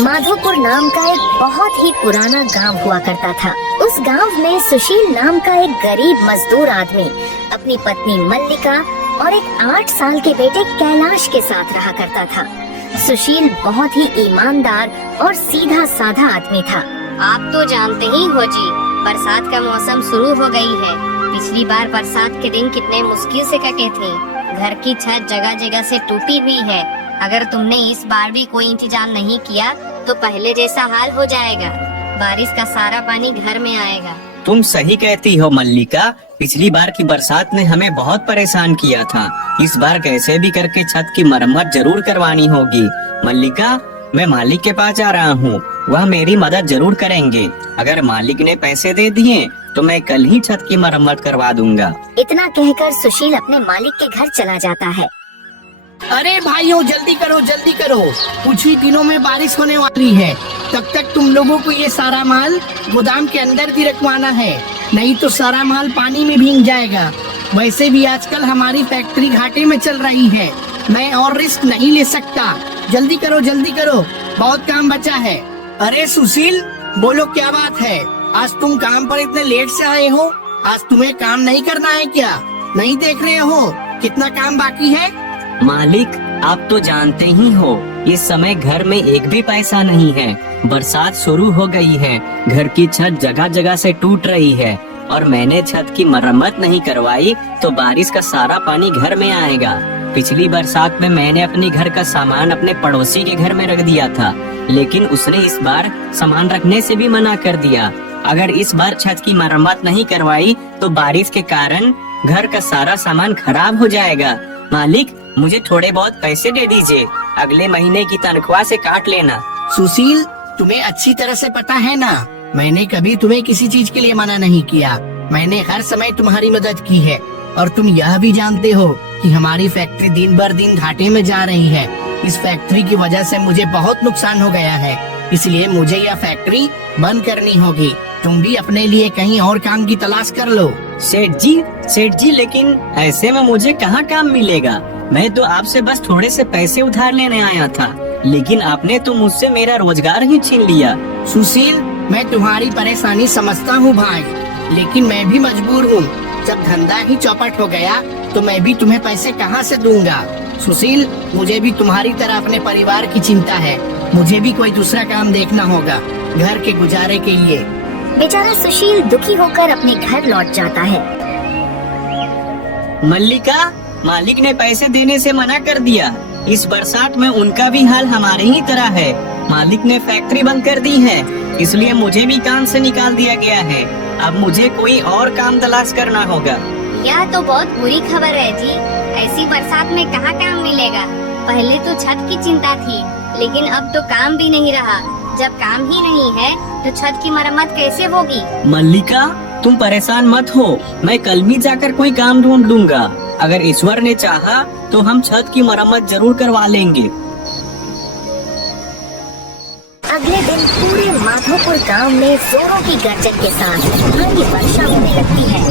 माधोपुर नाम का एक बहुत ही पुराना गांव हुआ करता था। उस गांव में सुशील नाम का एक गरीब मजदूर आदमी अपनी पत्नी मल्लिका और एक 8 साल के बेटे कैलाश के साथ रहा करता था। सुशील बहुत ही ईमानदार और सीधा साधा आदमी था। आप तो जानते ही हो जी, बरसात का मौसम शुरू हो गई है। पिछली बार बरसात के दिन कितने मुश्किल से कटे थे। घर की छत जगह जगह से टूटी हुई है। अगर तुमने इस बार भी कोई इंतजाम नहीं किया तो पहले जैसा हाल हो जाएगा। बारिश का सारा पानी घर में आएगा। तुम सही कहती हो मल्लिका, पिछली बार की बरसात ने हमें बहुत परेशान किया था। इस बार कैसे भी करके छत की मरम्मत जरूर करवानी होगी। मल्लिका, मैं मालिक के पास जा रहा हूँ, वह मेरी मदद जरूर करेंगे। अगर मालिक ने पैसे दे दिए तो मैं कल ही छत की मरम्मत करवा दूंगा। इतना कहकर सुशील अपने मालिक के घर चला जाता है। अरे भाइयों, जल्दी करो, कुछ ही दिनों में बारिश होने वाली है। तब तक तुम लोगों को ये सारा माल गोदाम के अंदर भी रखवाना है, नहीं तो सारा माल पानी में भीग जाएगा। वैसे भी आजकल हमारी फैक्ट्री घाटे में चल रही है, मैं और रिस्क नहीं ले सकता। जल्दी करो, बहुत काम बचा है। अरे सुशील, बोलो क्या बात है? आज तुम काम पर इतने लेट से आए हो? आज तुम्हें काम नहीं करना है क्या? नहीं देख रहे हो कितना काम बाकी है? मालिक, आप तो जानते ही हो, इस समय घर में एक भी पैसा नहीं है। बरसात शुरू हो गई है, घर की छत जगह जगह से टूट रही है और मैंने छत की मरम्मत नहीं करवाई तो बारिश का सारा पानी घर में आएगा। पिछली बरसात में मैंने अपने घर का सामान अपने पड़ोसी के घर में रख दिया था, लेकिन उसने इस बार सामान रखने से भी मना कर दिया। अगर इस बार छत की मरम्मत नहीं करवाई तो बारिश के कारण घर का सारा सामान खराब हो जाएगा। मालिक, मुझे थोड़े बहुत पैसे दे दीजिए, अगले महीने की तनख्वाह से काट लेना। सुशील, तुम्हें अच्छी तरह से पता है ना, मैंने कभी तुम्हें किसी चीज के लिए मना नहीं किया। मैंने हर समय तुम्हारी मदद की है और तुम यह भी जानते हो कि हमारी फैक्ट्री दिन भर दिन घाटे में जा रही है। इस फैक्ट्री की वजह से मुझे बहुत नुकसान हो गया है, इसलिए मुझे यह फैक्ट्री बंद करनी होगी। तुम भी अपने लिए कहीं और काम की तलाश कर लो। सेठ जी, लेकिन ऐसे में मुझे कहाँ काम मिलेगा? मैं तो आपसे बस थोड़े से पैसे उधार लेने आया था, लेकिन आपने तो मुझसे मेरा रोजगार ही छीन लिया। सुशील, मैं तुम्हारी परेशानी समझता हूँ भाई, लेकिन मैं भी मजबूर हूँ। जब धंधा ही चौपट हो गया तो मैं भी तुम्हें पैसे कहाँ से दूंगा? सुशील, मुझे भी तुम्हारी तरह अपने परिवार की चिंता है। मुझे भी कोई दूसरा काम देखना होगा घर के गुजारे के लिए। बेचारा सुशील दुखी होकर अपने घर लौट जाता है। मल्लिका, मालिक ने पैसे देने से मना कर दिया। इस बरसात में उनका भी हाल हमारे ही तरह है। मालिक ने फैक्ट्री बंद कर दी है, इसलिए मुझे भी काम से निकाल दिया गया है। अब मुझे कोई और काम तलाश करना होगा। यह तो बहुत बुरी खबर है जी। ऐसी बरसात में कहाँ काम मिलेगा? पहले तो छत की चिंता थी, लेकिन अब तो काम भी नहीं रहा। जब काम ही नहीं है तो छत की मरम्मत कैसे होगी? मल्लिका, तुम परेशान मत हो, मैं कल भी जाकर कोई काम ढूंढ लूंगा। अगर ईश्वर ने चाहा तो हम छत की मरम्मत जरूर करवा लेंगे। अगले दिन पूरे माधोपुर गांव में जोरों की गर्जन के साथ भारी वर्षा होने लगती है।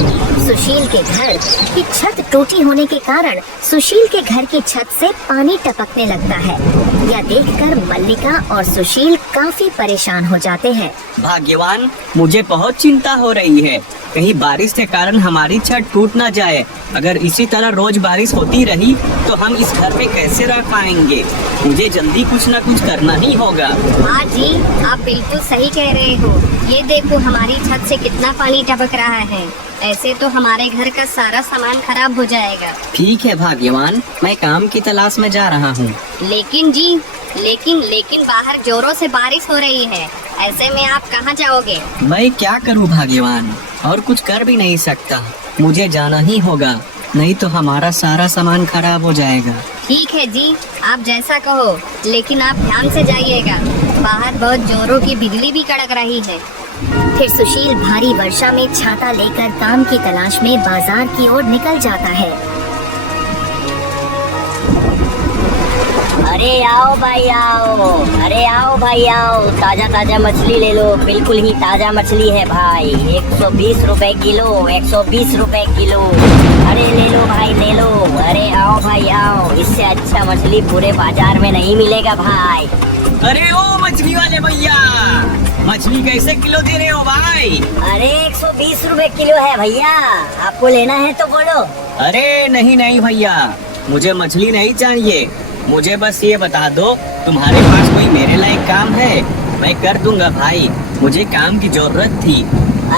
सुशील के घर की छत टूटी होने के कारण सुशील के घर की छत से पानी टपकने लगता है। यह देखकर मल्लिका और सुशील काफी परेशान हो जाते हैं। भाग्यवान, मुझे बहुत चिंता हो रही है, कहीं बारिश के कारण हमारी छत टूट ना जाए। अगर इसी तरह रोज बारिश होती रही तो हम इस घर में कैसे रह पाएंगे? मुझे जल्दी कुछ न कुछ करना ही होगा। हाँ जी, आप बिल्कुल सही कह रहे हो। ये देखो, हमारी छत से कितना पानी टपक रहा है। ऐसे तो हमारे घर का सारा सामान खराब हो जाएगा। ठीक है भाग्यवान, मैं काम की तलाश में जा रहा हूँ। लेकिन जी, लेकिन बाहर जोरों से बारिश हो रही है। ऐसे में आप कहाँ जाओगे? मैं क्या करूँ भाग्यवान, और कुछ कर भी नहीं सकता। मुझे जाना ही होगा, नहीं तो हमारा सारा सामान खराब हो जाएगा। ठीक है जी, आप जैसा कहो, लेकिन आप ध्यान से जाइएगा। बाहर बहुत जोरों की बिजली भी कड़क रही है। फिर सुशील भारी वर्षा में छाता लेकर काम की तलाश में बाजार की ओर निकल जाता है। अरे आओ भाई आओ, ताजा ताजा मछली ले लो। बिल्कुल ही ताजा मछली है भाई, 120 रुपए किलो, 120 रुपए किलो। अरे ले लो भाई, ले लो। अरे आओ भाई आओ, इससे अच्छा मछली पूरे बाजार में नहीं मिलेगा भाई। अरे ओ मछली वाले भैया, मछली कैसे किलो दे रहे हो भाई? अरे 120 रुपए किलो है भैया, आपको लेना है तो बोलो। अरे नहीं नहीं भैया, मुझे मछली नहीं चाहिए। मुझे बस ये बता दो, तुम्हारे पास कोई मेरे लायक काम है? मैं कर दूंगा भाई, मुझे काम की जरूरत थी।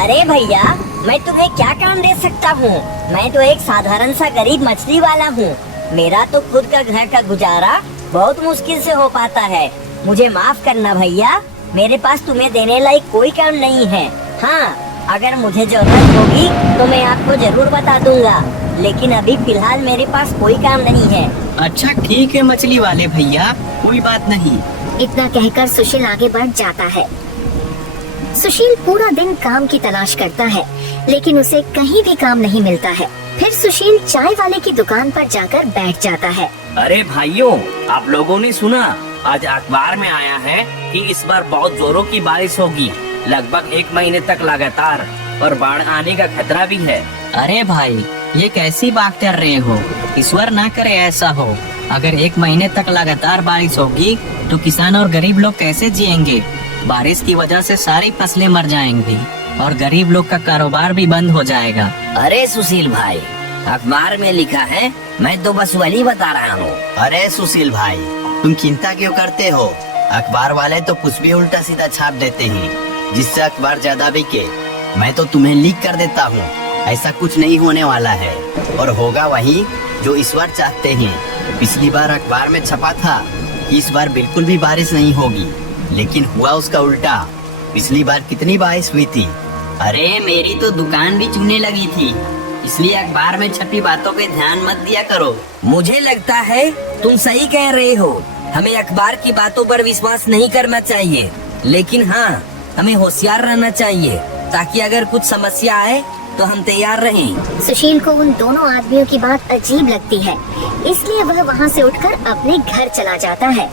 अरे भैया, मैं तुम्हें क्या काम दे सकता हूँ? मैं तो एक साधारण सा गरीब मछली वाला हूँ। मेरा तो खुद का घर का गुजारा बहुत मुश्किल से हो पाता है। मुझे माफ करना भैया, मेरे पास तुम्हें देने लायक कोई काम नहीं है। हाँ, अगर मुझे जरूरत होगी तो मैं आपको जरूर बता दूंगा, लेकिन अभी फिलहाल मेरे पास कोई काम नहीं है। अच्छा ठीक है मछली वाले भैया, कोई बात नहीं। इतना कहकर सुशील आगे बढ़ जाता है। सुशील पूरा दिन काम की तलाश करता है, लेकिन उसे कहीं भी काम नहीं मिलता है। फिर सुशील चाय वाले की दुकान पर जाकर बैठ जाता है। अरे भाइयों, आप लोगों ने सुना? आज अखबार में आया है कि इस बार बहुत जोरों की बारिश होगी, लगभग 1 महीने तक लगातार, और बाढ़ आने का खतरा भी है। अरे भाई, ये कैसी बात कर रहे हो? ईश्वर ना करे ऐसा हो। अगर 1 महीने तक लगातार बारिश होगी तो किसान और गरीब लोग कैसे जिएंगे? बारिश की वजह से सारी फसलें मर जाएंगी और गरीब लोग का कारोबार भी बंद हो जाएगा। अरे सुशील भाई, अखबार में लिखा है, मैं तो बस वही बता रहा हूँ। अरे सुशील भाई, तुम चिंता क्यों करते हो? अखबार वाले तो कुछ भी उल्टा सीधा छाप देते हैं, जिससे अखबार ज्यादा बिके। मैं तो तुम्हें लीक कर देता हूँ, ऐसा कुछ नहीं होने वाला है, और होगा वही जो ईश्वर चाहते हैं। पिछली बार अखबार में छपा था कि इस बार बिल्कुल भी बारिश नहीं होगी, लेकिन हुआ उसका उल्टा। पिछली बार कितनी बारिश हुई थी। अरे मेरी तो दुकान भी चूने लगी थी, इसलिए अखबार में छपी बातों पे ध्यान मत दिया करो। मुझे लगता है तुम सही कह रहे हो, हमें अखबार की बातों पर विश्वास नहीं करना चाहिए, लेकिन हाँ, हमें होशियार रहना चाहिए, ताकि अगर कुछ समस्या आए तो हम तैयार रहें। सुशील को उन दोनों आदमियों की बात अजीब लगती है, इसलिए वह वहाँ से उठकर अपने घर चला जाता है।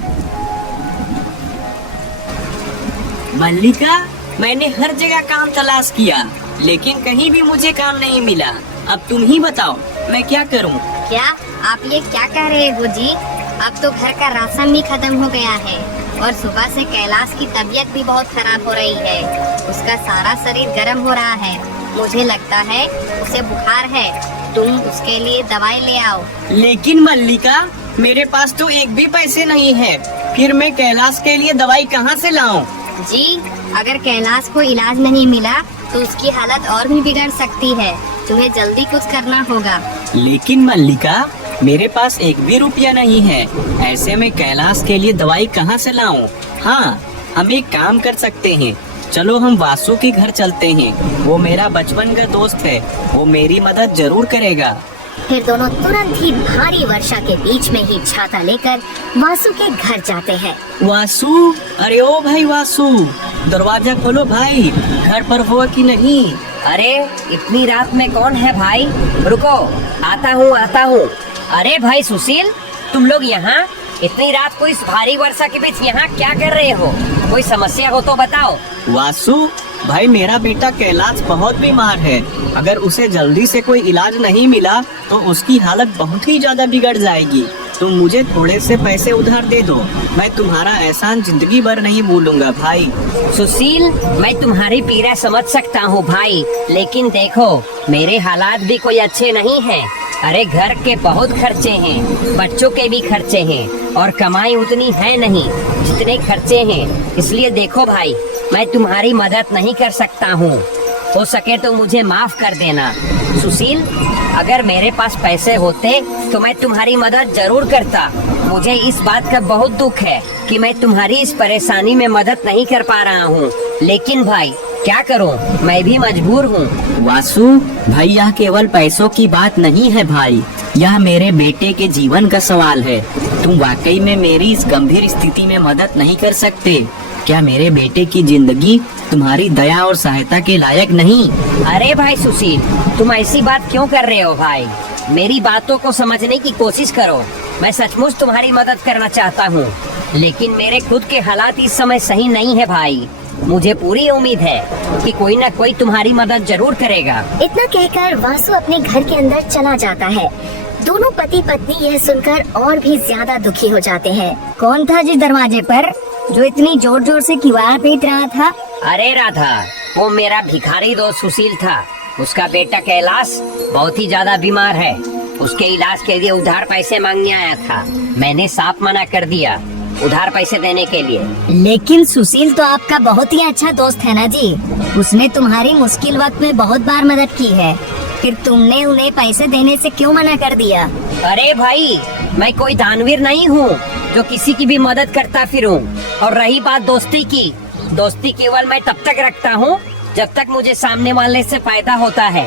मल्लिका, मैंने हर जगह काम तलाश किया, लेकिन कहीं भी मुझे काम नहीं मिला। अब तुम ही बताओ, मैं क्या करूं? क्या आप ये क्या कह रहे हो जी? अब तो घर का राशन भी खत्म हो गया है, और सुबह से कैलाश की तबीयत भी बहुत खराब हो रही है। उसका सारा शरीर गर्म हो रहा है, मुझे लगता है उसे बुखार है। तुम उसके लिए दवाई ले आओ। लेकिन मल्लिका, मेरे पास तो एक भी पैसे नहीं है, फिर मैं कैलाश के लिए दवाई कहाँ से लाऊं? जी, अगर कैलाश को इलाज नहीं मिला तो उसकी हालत और भी बिगड़ सकती है। तुम्हें जल्दी कुछ करना होगा। लेकिन मल्लिका, मेरे पास एक भी रुपया नहीं है, ऐसे में कैलाश के लिए दवाई कहाँ से लाऊं? हाँ, हम एक काम कर सकते हैं, चलो हम वासु के घर चलते हैं। वो मेरा बचपन का दोस्त है, वो मेरी मदद जरूर करेगा। फिर दोनों तुरंत ही भारी वर्षा के बीच में ही छाता लेकर वासु के घर जाते हैं। वासु, अरे ओ भाई वासु, दरवाजा खोलो भाई, घर पर हो कि नहीं? अरे इतनी रात में कौन है भाई? रुको, आता हूँ। अरे भाई सुशील, तुम लोग यहाँ इतनी रात को इस भारी वर्षा के बीच यहाँ क्या कर रहे हो? कोई समस्या हो तो बताओ। वासु भाई, मेरा बेटा कैलाश बहुत बीमार है, अगर उसे जल्दी से कोई इलाज नहीं मिला तो उसकी हालत बहुत ही ज्यादा बिगड़ जाएगी। तुम मुझे थोड़े से पैसे उधार दे दो, मैं तुम्हारा एहसान जिंदगी भर नहीं भूलूंगा भाई। सुशील, मैं तुम्हारी पीड़ा समझ सकता हूँ भाई, लेकिन देखो, मेरे हालात भी कोई अच्छे नहीं हैं। अरे घर के बहुत खर्चे हैं, बच्चों के भी खर्चे हैं, और कमाई उतनी है नहीं जितने खर्चे हैं। इसलिए देखो भाई, मैं तुम्हारी मदद नहीं कर सकता हूँ, हो सके तो मुझे माफ कर देना। सुशील, अगर मेरे पास पैसे होते तो मैं तुम्हारी मदद जरूर करता। मुझे इस बात का बहुत दुख है कि मैं तुम्हारी इस परेशानी में मदद नहीं कर पा रहा हूँ, लेकिन भाई क्या करूँ, मैं भी मजबूर हूँ। वासु भाई, यह केवल पैसों की बात नहीं है भाई, यह मेरे बेटे के जीवन का सवाल है। तुम वाकई में मेरी इस गंभीर स्थिति में मदद नहीं कर सकते? क्या मेरे बेटे की जिंदगी तुम्हारी दया और सहायता के लायक नहीं? अरे भाई सुशील, तुम ऐसी बात क्यों कर रहे हो भाई? मेरी बातों को समझने की कोशिश करो। मैं सचमुच तुम्हारी मदद करना चाहता हूँ, लेकिन मेरे खुद के हालात इस समय सही नहीं है भाई। मुझे पूरी उम्मीद है कि कोई न कोई तुम्हारी मदद जरूर करेगा। इतना कहकर वासु अपने घर के अंदर चला जाता है। दोनों पति पत्नी यह सुनकर और भी ज्यादा दुखी हो जाते हैं। कौन था जी दरवाजे पर? जो इतनी जोर जोर से किवाड़ पीट रहा था? अरे राधा, वो मेरा भिखारी दोस्त सुशील था। उसका बेटा कैलाश बहुत ही ज्यादा बीमार है। उसके इलाज के लिए उधार पैसे मांगने आया था। मैंने साफ मना कर दिया उधार पैसे देने के लिए। लेकिन सुशील तो आपका बहुत ही अच्छा दोस्त है ना जी। उसने तुम्हारी मुश्किल वक्त में बहुत बार मदद की है, फिर तुमने उन्हें पैसे देने से क्यों मना कर दिया? अरे भाई, मैं कोई दानवीर नहीं हूँ जो किसी की भी मदद करता फिरूं। और रही बात दोस्ती की, दोस्ती केवल मैं तब तक रखता हूँ जब तक मुझे सामने वाले से फायदा होता है।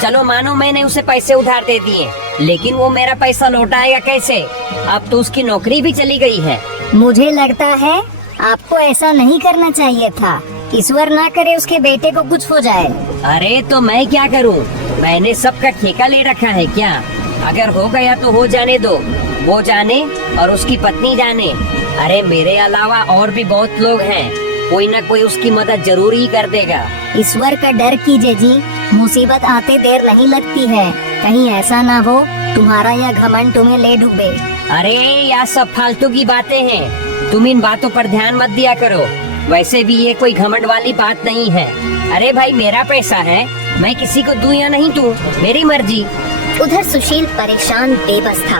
चलो मानो मैंने उसे पैसे उधार दे दिए, लेकिन वो मेरा पैसा लौटाएगा कैसे? अब तो उसकी नौकरी भी चली गई है। मुझे लगता है आपको ऐसा नहीं करना चाहिए था। ईश्वर ना करे उसके बेटे को कुछ हो जाए। अरे तो मैं क्या करूं? मैंने सबका ठेका ले रखा है क्या? अगर हो गया तो हो जाने दो, वो जाने और उसकी पत्नी जाने। अरे मेरे अलावा और भी बहुत लोग हैं, कोई ना कोई उसकी मदद जरूर ही कर देगा। ईश्वर का डर कीजिए जी, मुसीबत आते देर नहीं लगती है। कहीं ऐसा ना हो तुम्हारा यह घमंड तुम्हें ले डूबे। अरे यह सब फालतू की बातें हैं, तुम इन बातों पर ध्यान मत दिया करो। वैसे भी ये कोई घमंड वाली बात नहीं है। अरे भाई, मेरा पैसा है, मैं किसी को दूं या नहीं दूं, मेरी मर्जी। उधर सुशील परेशान बेबस था।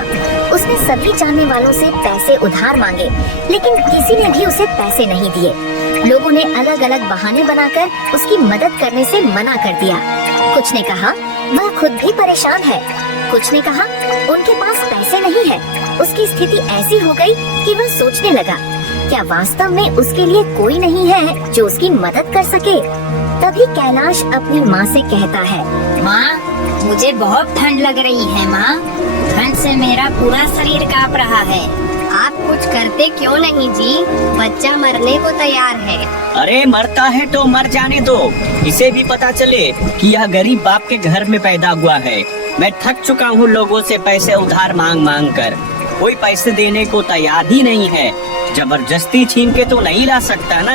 उसने सभी जानने वालों से पैसे उधार मांगे, लेकिन किसी ने भी उसे पैसे नहीं दिए। लोगों ने अलग अलग बहाने बनाकर उसकी मदद करने से मना कर दिया। कुछ ने कहा वह खुद भी परेशान है, कुछ ने कहा उनके पास पैसे नहीं है। उसकी स्थिति ऐसी हो गई कि वह सोचने लगा, क्या वास्तव में उसके लिए कोई नहीं है जो उसकी मदद कर सके? तभी कैलाश अपनी माँ से कहता है, माँ, मुझे बहुत ठंड लग रही है माँ। ठंड से मेरा पूरा शरीर कांप रहा है। आप कुछ करते क्यों नहीं जी? बच्चा मरने को तैयार है। अरे मरता है तो मर जाने दो, इसे भी पता चले कि यह गरीब बाप के घर में पैदा हुआ है। मैं थक चुका हूँ लोगों से पैसे उधार मांग मांग कर। कोई पैसे देने को तैयार ही नहीं है। जबरदस्ती छीन के तो नहीं ला सकता ना।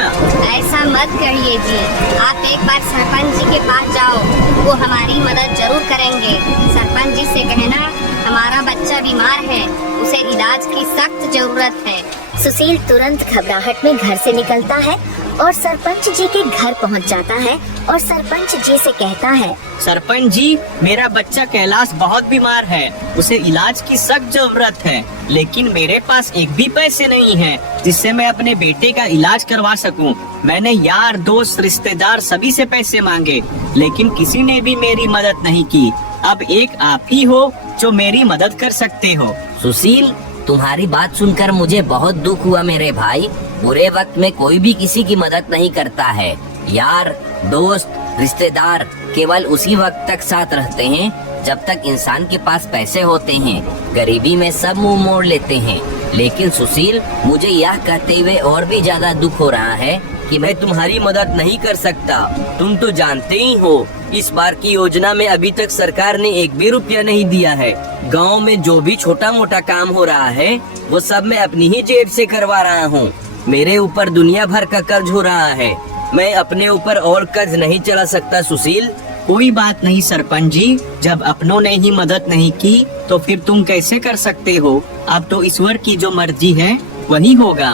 ऐसा मत करिए जी, आप एक बार सरपंच जी के पास जाओ, वो हमारी मदद जरूर करेंगे। सरपंच जी से कहना हमारा बच्चा बीमार है, उसे इलाज की सख्त जरूरत है। सुशील तुरंत घबराहट में घर से निकलता है और सरपंच जी के घर पहुंच जाता है और सरपंच जी से कहता है, सरपंच जी, मेरा बच्चा कैलाश बहुत बीमार है, उसे इलाज की सख्त जरूरत है, लेकिन मेरे पास एक भी पैसे नहीं हैं जिससे मैं अपने बेटे का इलाज करवा सकूं। मैंने यार दोस्त रिश्तेदार सभी से पैसे मांगे, लेकिन किसी ने भी मेरी मदद नहीं की। अब एक आप ही हो जो मेरी मदद कर सकते हो। सुशील, तुम्हारी बात सुनकर मुझे बहुत दुख हुआ मेरे भाई। बुरे वक्त में कोई भी किसी की मदद नहीं करता है। यार दोस्त रिश्तेदार केवल उसी वक्त तक साथ रहते हैं जब तक इंसान के पास पैसे होते हैं। गरीबी में सब मुंह मोड़ लेते हैं। लेकिन सुशील, मुझे यह कहते हुए और भी ज्यादा दुख हो रहा है कि मैं तुम्हारी मदद नहीं कर सकता। तुम तो जानते ही हो, इस बार की योजना में अभी तक सरकार ने एक भी रुपया नहीं दिया है। गांव में जो भी छोटा मोटा काम हो रहा है वो सब मैं अपनी ही जेब से करवा रहा हूँ। मेरे ऊपर दुनिया भर का कर्ज हो रहा है। मैं अपने ऊपर और कर्ज नहीं चला सकता सुशील। कोई बात नहीं सरपंच जी, जब अपनों ने ही मदद नहीं की तो फिर तुम कैसे कर सकते हो? अब तो ईश्वर की जो मर्जी है वही होगा।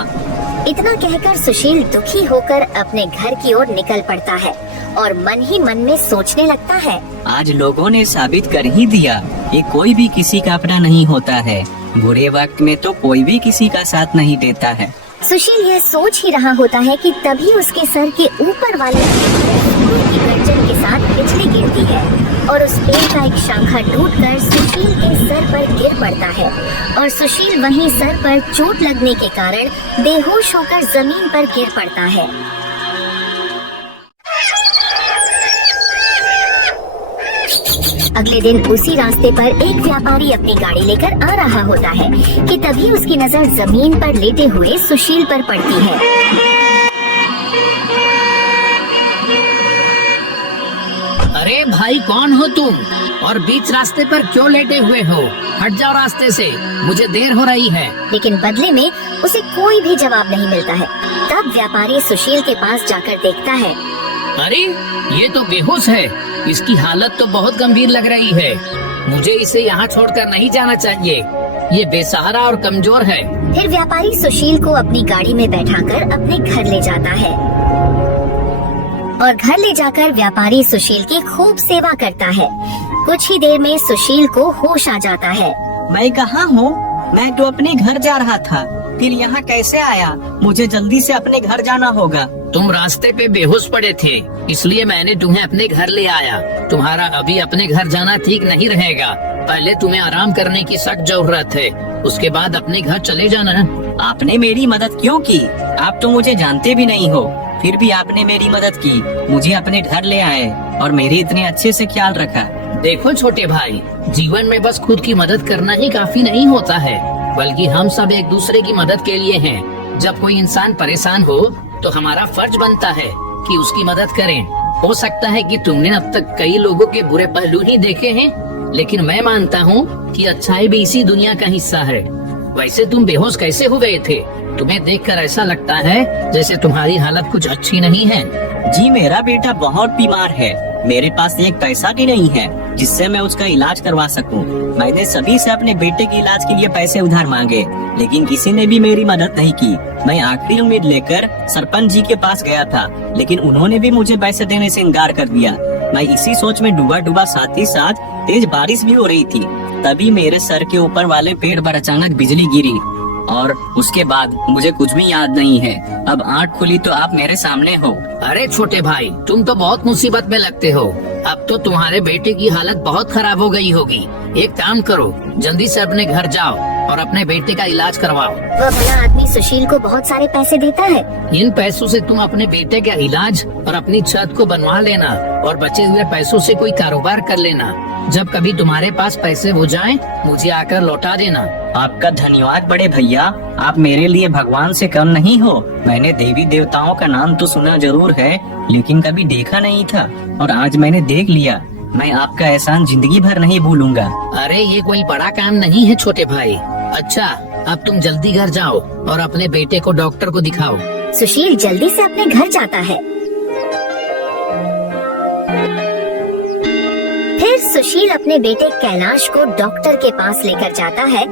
इतना कहकर सुशील दुखी होकर अपने घर की ओर निकल पड़ता है और मन ही मन में सोचने लगता है, आज लोगों ने साबित कर ही दिया कि कोई भी किसी का अपना नहीं होता है। बुरे वक्त में तो कोई भी किसी का साथ नहीं देता है। सुशील यह सोच ही रहा होता है कि तभी उसके सर के ऊपर वाले पेड़ की गर्जन के साथ बिजली गिरती है और उस पेड़ का एक शाखा टूटकर सुशील के सर पर गिर पड़ता है और सुशील वहीं सर पर चोट लगने के कारण बेहोश होकर जमीन पर गिर पड़ता है। अगले दिन उसी रास्ते पर एक व्यापारी अपनी गाड़ी लेकर आ रहा होता है कि तभी उसकी नजर जमीन पर लेटे हुए सुशील पर पड़ती है। अरे भाई, कौन हो तुम और बीच रास्ते पर क्यों लेटे हुए हो? हट जाओ रास्ते से, मुझे देर हो रही है। लेकिन बदले में उसे कोई भी जवाब नहीं मिलता है। तब व्यापारी सुशील के पास जाकर देखता है, अरे ये तो बेहोश है, इसकी हालत तो बहुत गंभीर लग रही है। मुझे इसे यहाँ छोड़कर नहीं जाना चाहिए। ये बेसहारा और कमजोर है। फिर व्यापारी सुशील को अपनी गाड़ी में बैठाकर अपने घर ले जाता है और घर ले जाकर व्यापारी सुशील की खूब सेवा करता है। कुछ ही देर में सुशील को होश आ जाता है। मैं कहाँ हूँ? मैं तो अपने घर जा रहा था, फिर यहाँ कैसे आया? मुझे जल्दी से अपने घर जाना होगा। तुम रास्ते पे बेहोश पड़े थे, इसलिए मैंने तुम्हें अपने घर ले आया। तुम्हारा अभी अपने घर जाना ठीक नहीं रहेगा। पहले तुम्हें आराम करने की सख्त जरूरत है, उसके बाद अपने घर चले जाना। आपने मेरी मदद क्यों की? आप तो मुझे जानते भी नहीं हो, फिर भी आपने मेरी मदद की, मुझे अपने घर ले आए और मेरे इतने अच्छे से ख्याल रखा। देखो छोटे भाई, जीवन में बस खुद की मदद करना ही काफी नहीं होता है, बल्कि हम सब एक दूसरे की मदद के लिए हैं। जब कोई इंसान परेशान हो तो हमारा फर्ज बनता है कि उसकी मदद करें। हो सकता है कि तुमने अब तक कई लोगों के बुरे पहलू ही देखे हैं, लेकिन मैं मानता हूँ कि अच्छाई भी इसी दुनिया का हिस्सा है। वैसे तुम बेहोश कैसे हो गए थे? तुम्हें देखकर ऐसा लगता है जैसे तुम्हारी हालत कुछ अच्छी नहीं है। जी मेरा बेटा बहुत बीमार है, मेरे पास एक पैसा भी नहीं है जिससे मैं उसका इलाज करवा सकूं। मैंने सभी से अपने बेटे के इलाज के लिए पैसे उधार मांगे, लेकिन किसी ने भी मेरी मदद नहीं की। मैं आखिरी उम्मीद लेकर सरपंच जी के पास गया था, लेकिन उन्होंने भी मुझे पैसे देने से इनकार कर दिया। मैं इसी सोच में डूबा डूबा, साथ ही साथ तेज बारिश भी हो रही थी। तभी मेरे सर के ऊपर वाले पेड़ पर अचानक बिजली गिरी और उसके बाद मुझे कुछ भी याद नहीं है। अब आँख खुली तो आप मेरे सामने हो। अरे छोटे भाई, तुम तो बहुत मुसीबत में लगते हो। अब तो तुम्हारे बेटे की हालत बहुत खराब हो गई होगी। एक काम करो, जल्दी से अपने घर जाओ और अपने बेटे का इलाज करवाओ। वह भला आदमी सुशील को बहुत सारे पैसे देता है। इन पैसों से तुम अपने बेटे का इलाज और अपनी छत को बनवा लेना और बचे हुए पैसों से कोई कारोबार कर लेना। जब कभी तुम्हारे पास पैसे हो जाएं, मुझे आकर लौटा देना। आपका धन्यवाद बड़े भैया, आप मेरे लिए भगवान से कम नहीं हो। मैंने देवी देवताओं का नाम तो सुना जरूर है, लेकिन कभी देखा नहीं था, और आज मैंने देख लिया। मैं आपका एहसान जिंदगी भर नहीं भूलूंगा। अरे ये कोई बड़ा काम नहीं है छोटे भाई। अच्छा, अब तुम जल्दी घर जाओ और अपने बेटे को डॉक्टर को दिखाओ। सुशील जल्दी से अपने घर जाता है। फिर सुशील अपने बेटे कैलाश को डॉक्टर के पास लेकर जाता है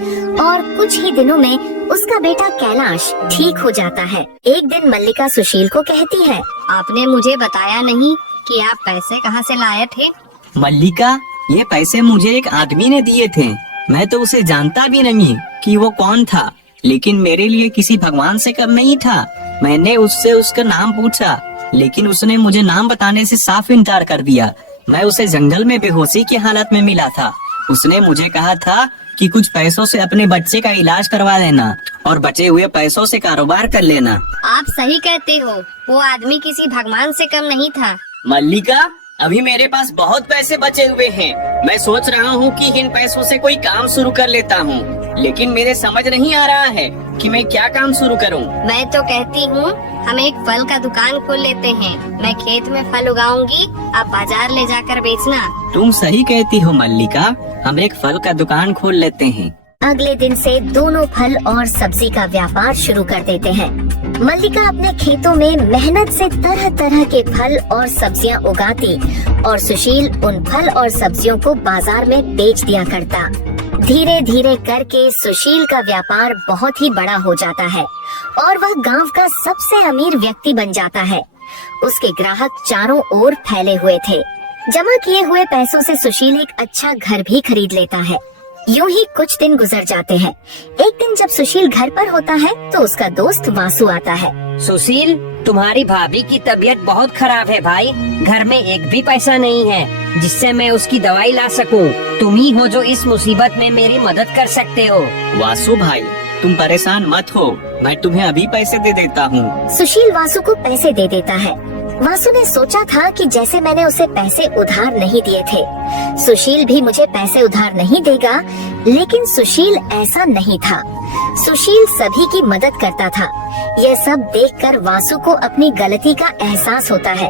और कुछ ही दिनों में उसका बेटा कैलाश ठीक हो जाता है। एक दिन मल्लिका सुशील को कहती है, आपने मुझे बताया नहीं कि आप पैसे कहाँ से लाए थे। मल्लिका, ये पैसे मुझे एक आदमी ने दिए थे। मैं तो उसे जानता भी नहीं कि वो कौन था, लेकिन मेरे लिए किसी भगवान से कम नहीं था। मैंने उससे उसका नाम पूछा, लेकिन उसने मुझे नाम बताने से साफ इनकार कर दिया। मैं उसे जंगल में बेहोशी की हालत में मिला था। उसने मुझे कहा था कि कुछ पैसों से अपने बच्चे का इलाज करवा लेना और बचे हुए पैसों से कारोबार कर लेना। आप सही कहते हो, वो आदमी किसी भगवान से कम नहीं था। मल्लिका, अभी मेरे पास बहुत पैसे बचे हुए हैं। मैं सोच रहा हूँ कि इन पैसों से कोई काम शुरू कर लेता हूँ, लेकिन मेरे समझ नहीं आ रहा है कि मैं क्या काम शुरू करूँ। मैं तो कहती हूँ हम एक फल का दुकान खोल लेते हैं। मैं खेत में फल उगाऊंगी, आप बाजार ले जाकर बेचना। तुम सही कहती हो मल्लिका, हम एक फल का दुकान खोल लेते हैं। अगले दिन से दोनों फल और सब्जी का व्यापार शुरू कर देते हैं। मल्लिका अपने खेतों में मेहनत से तरह तरह के फल और सब्जियां उगाती और सुशील उन फल और सब्जियों को बाजार में बेच दिया करता। धीरे धीरे करके सुशील का व्यापार बहुत ही बड़ा हो जाता है और वह गांव का सबसे अमीर व्यक्ति बन जाता है। उसके ग्राहक चारों ओर फैले हुए थे। जमा किए हुए पैसों से सुशील एक अच्छा घर भी खरीद लेता है। यूं ही कुछ दिन गुजर जाते हैं। एक दिन जब सुशील घर पर होता है तो उसका दोस्त वासु आता है। सुशील, तुम्हारी भाभी की तबीयत बहुत खराब है भाई। घर में एक भी पैसा नहीं है जिससे मैं उसकी दवाई ला सकूं। तुम ही हो जो इस मुसीबत में मेरी मदद कर सकते हो। वासु भाई, तुम परेशान मत हो, मैं तुम्हें अभी पैसे दे देता हूँ। सुशील वासु को पैसे दे देता है। वासु ने सोचा था कि जैसे मैंने उसे पैसे उधार नहीं दिए थे, सुशील भी मुझे पैसे उधार नहीं देगा, लेकिन सुशील ऐसा नहीं था। सुशील सभी की मदद करता था। यह सब देखकर वासु को अपनी गलती का एहसास होता है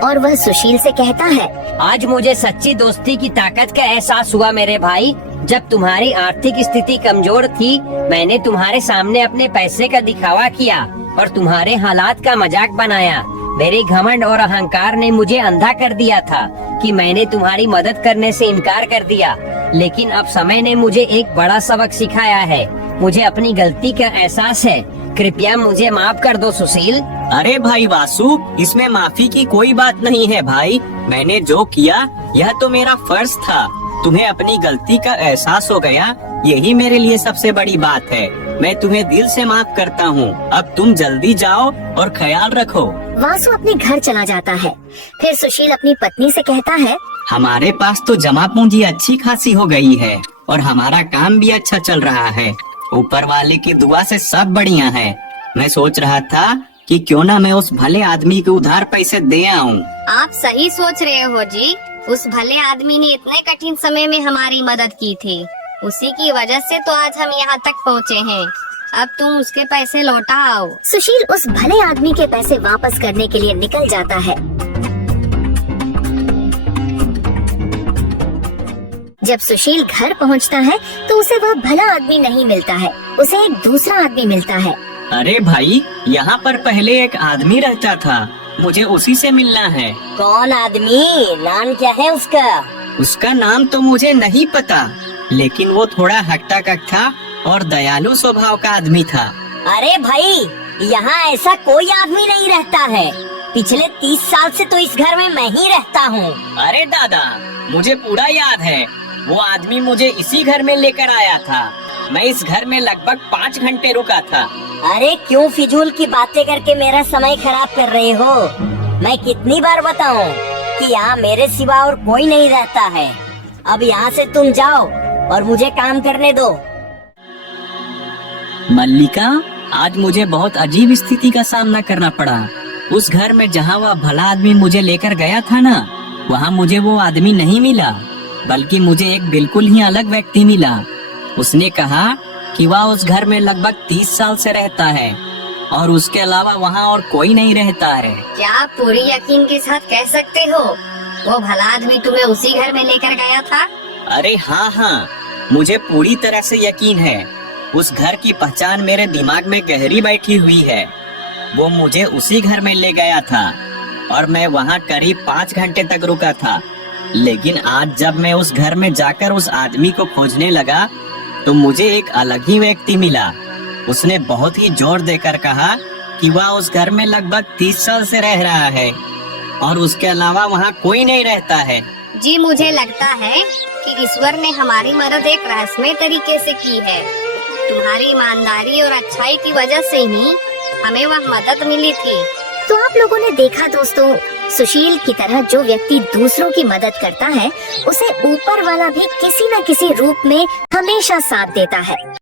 और वह सुशील से कहता है, आज मुझे सच्ची दोस्ती की ताकत का एहसास हुआ मेरे भाई। जब तुम्हारी आर्थिक स्थिति कमजोर थी, मैंने तुम्हारे सामने अपने पैसे का दिखावा किया और तुम्हारे हालात का मजाक बनाया। मेरे घमंड और अहंकार ने मुझे अंधा कर दिया था कि मैंने तुम्हारी मदद करने से इनकार कर दिया। लेकिन अब समय ने मुझे एक बड़ा सबक सिखाया है। मुझे अपनी गलती का एहसास है। कृपया मुझे माफ कर दो सुशील। अरे भाई वासु, इसमें माफी की कोई बात नहीं है भाई। मैंने जो किया यह तो मेरा फर्ज था। तुम्हें अपनी गलती का एहसास हो गया, यही मेरे लिए सबसे बड़ी बात है। मैं तुम्हें दिल से माफ करता हूँ। अब तुम जल्दी जाओ और ख्याल रखो। वासु अपने घर चला जाता है। फिर सुशील अपनी पत्नी से कहता है, हमारे पास तो जमा पूंजी अच्छी खासी हो गई है और हमारा काम भी अच्छा चल रहा है। ऊपर वाले की दुआ से सब बढ़िया है। मैं सोच रहा था कि क्यों ना मैं उस भले आदमी को उधार पैसे दे आऊं। आप सही सोच रहे हो जी। उस भले आदमी ने इतने कठिन समय में हमारी मदद की थी। उसी की वजह से तो आज हम यहाँ तक पहुँचे हैं। अब तुम उसके पैसे लौटा आओ। सुशील उस भले आदमी के पैसे वापस करने के लिए निकल जाता है। जब सुशील घर पहुंचता है तो उसे वह भला आदमी नहीं मिलता है, उसे एक दूसरा आदमी मिलता है। अरे भाई, यहाँ पर पहले एक आदमी रहता था, मुझे उसी से मिलना है। कौन आदमी? नाम क्या है उसका? उसका नाम तो मुझे नहीं पता, लेकिन वो थोड़ा हट्टा कट्टा और दयालु स्वभाव का आदमी था। अरे भाई, यहाँ ऐसा कोई आदमी नहीं रहता है। पिछले 30 साल से तो इस घर में मैं ही रहता हूँ। अरे दादा, मुझे पूरा याद है। वो आदमी मुझे इसी घर में लेकर आया था। मैं इस घर में लगभग 5 घंटे रुका था। अरे क्यों फिजूल की बातें करके मेरा समय खराब कर रहे हो? मैं कितनी बार बताऊं कि यहाँ मेरे सिवा और कोई नहीं रहता है। अब यहाँ से तुम जाओ और मुझे काम करने दो। मल्लिका, आज मुझे बहुत अजीब स्थिति का सामना करना पड़ा। उस घर में जहाँ वह भला आदमी मुझे लेकर गया था ना, वहाँ मुझे वो आदमी नहीं मिला, बल्कि मुझे एक बिल्कुल ही अलग व्यक्ति मिला। उसने कहा कि वह उस घर में लगभग 30 साल से रहता है और उसके अलावा वहाँ और कोई नहीं रहता है। क्या आप पूरी यकीन के साथ कह सकते हो वो भला आदमी तुम्हें उसी घर में लेकर गया था? अरे हाँ, मुझे पूरी तरह से यकीन है। उस घर की पहचान मेरे दिमाग में गहरी बैठी हुई है। वो मुझे उसी घर में ले गया था और मैं वहाँ करीब 5 घंटे तक रुका था। लेकिन आज जब मैं उस घर में जाकर उस आदमी को खोजने लगा तो मुझे एक अलग ही व्यक्ति मिला। उसने बहुत ही जोर देकर कहा कि वह उस घर में लगभग 30 साल से रह रहा है और उसके अलावा वहाँ कोई नहीं रहता है। जी, मुझे लगता है कि ईश्वर ने हमारी मदद एक रहस्यमय तरीके से की है। तुम्हारी ईमानदारी और अच्छाई की वजह से ही हमें वह मदद मिली थी। तो आप लोगों ने देखा दोस्तों, सुशील की तरह जो व्यक्ति दूसरों की मदद करता है, उसे ऊपर वाला भी किसी न किसी रूप में हमेशा साथ देता है।